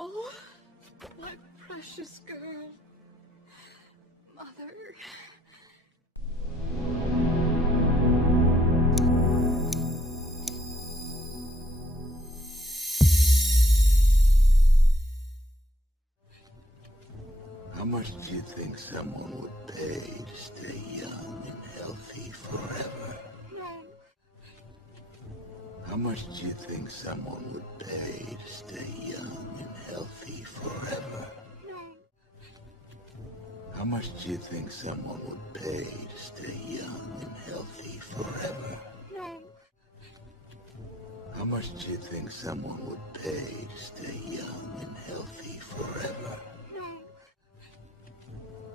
Oh, my precious girl. Mother. How much do you think someone would pay to stay young and healthy forever? No. How much do you think someone would pay to stay young and healthy forever? No. How much do you think someone would pay to stay young and healthy forever? No. How much do you think someone would pay to stay young and healthy forever? No.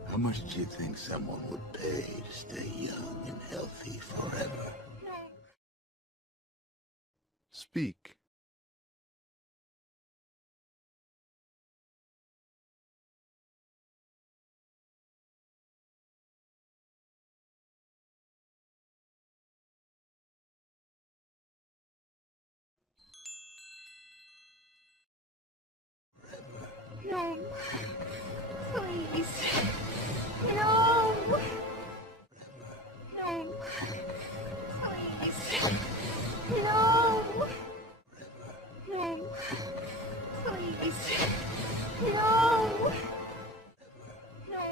How much do you think someone would pay to stay young and healthy forever? No. Speak. No. Please. No. No. Please. No. No. Please. No. No.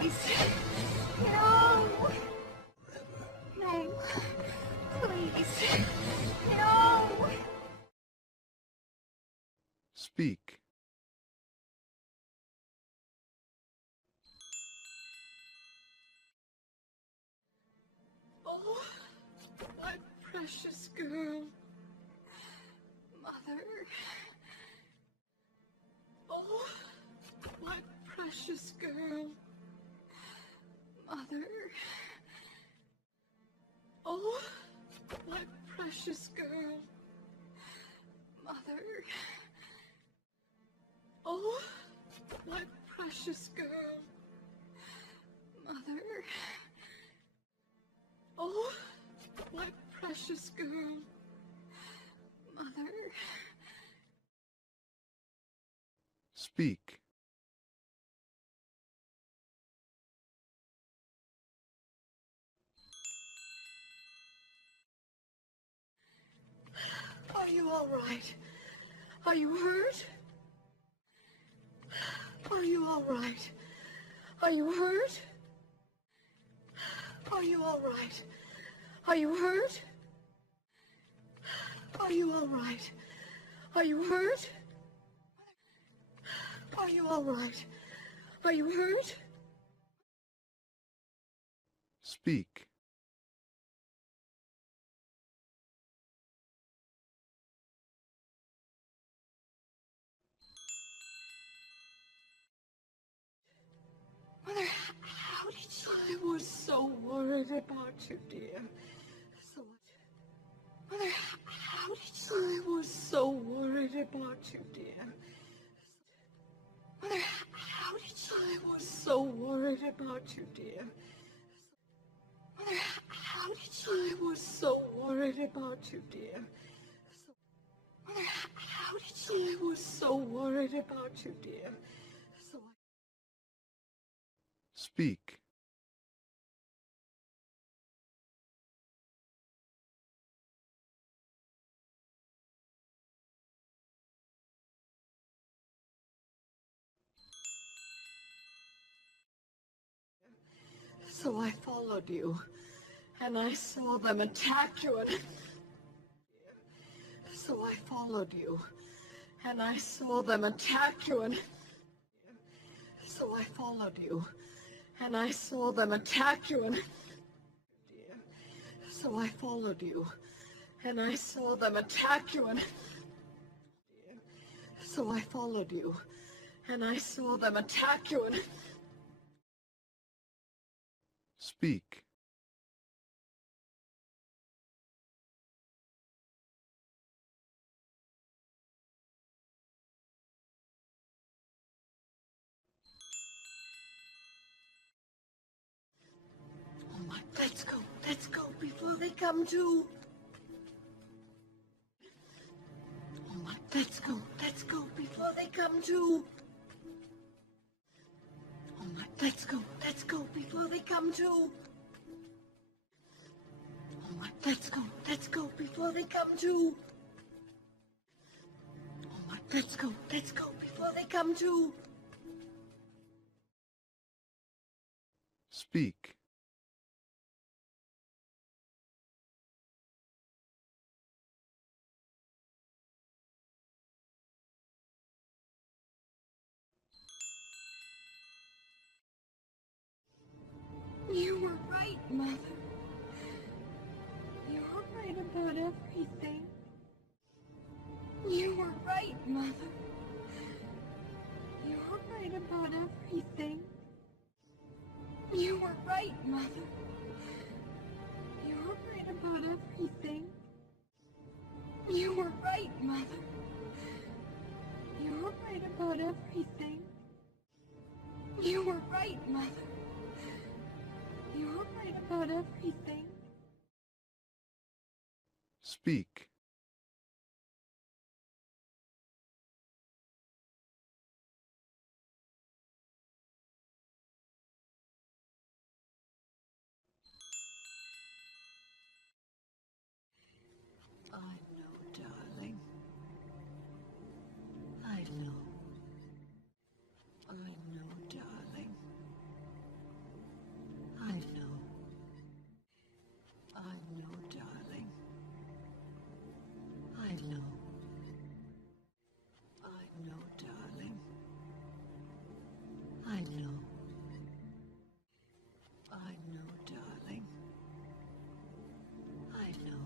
Please. No. No. Please. No. Speak. Oh, my precious girl. Mother. Oh, my precious girl. Mother. Oh, my precious girl. Mother. Oh, my precious girl. Mother. Oh, my precious girl. Mother. Speak. Are you all right? Are you hurt? Are you all right? Are you hurt? Are you all right? Are you hurt? Are you all right? Are you hurt? Are you all right? Are you hurt? Speak. Mother, how did you... I was so worried about you, dear. So much. Mother, how did you... I was so worried about you, dear. Mother, how did you... I was so worried about you, dear. Mother, how did you... I was so worried about you, dear. Mother, how did you... I was so worried about you, dear. So I... Speak. So I followed you, and I saw them attack you, and... So I followed you, and I saw them attack you, and... So I followed you, and I saw them attack you, and... So I followed you, and I saw them attack you, and... So I followed you, and I saw them attack you, and... Speak. Oh my, let's go before they come to... Oh my, let's go before they come to. All right, let's go before they come to. All right, let's go before they come to. All right, let's go before they come to. Speak. You were right, Mother. You were right about everything. You were right, Mother. You were right about everything. You were right, Mother. You were right about everything. You were right, Mother. You were right about everything. You were right, Mother. You were right about everything. Speak. I know, darling. I know. I know, darling. I know. I know, darling. I know. I know, darling. I know. I know, darling. I know.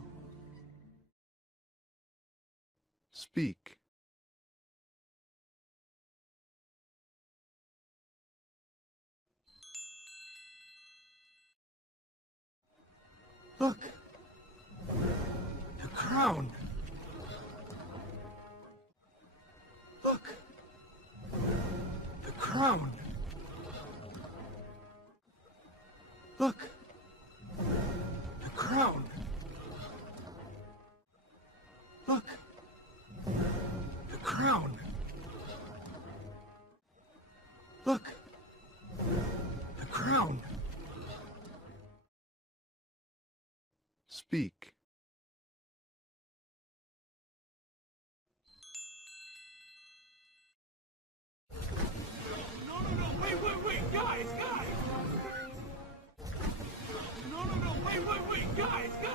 Speak. Look! The crown! Look! The crown! Look! The crown! Look! The crown! Look! The crown! Speak. No, wait, guys! No, wait, guys! No,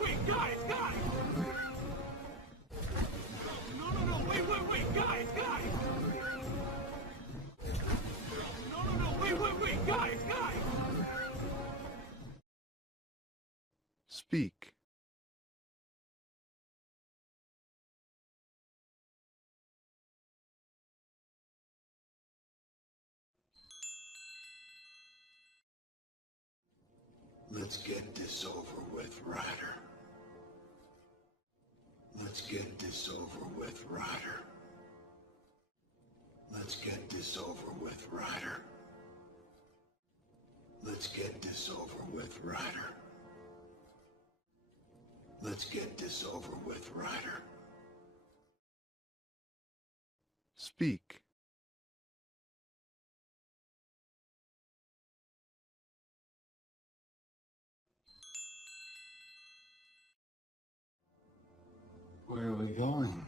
wait, guys! No, wait, guys! No, wait, guys! Speak. Let's get this over with, Ryder. Let's get this over with, Ryder. Let's get this over with, Ryder. Let's get this over with, Ryder. Let's get this over with, Ryder. Speak. Where are we going?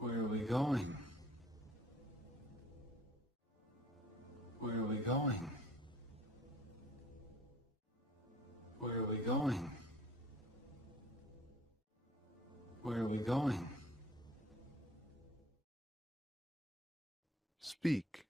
Where are we going? Where are we going? Where are we going? Where are we going? Speak.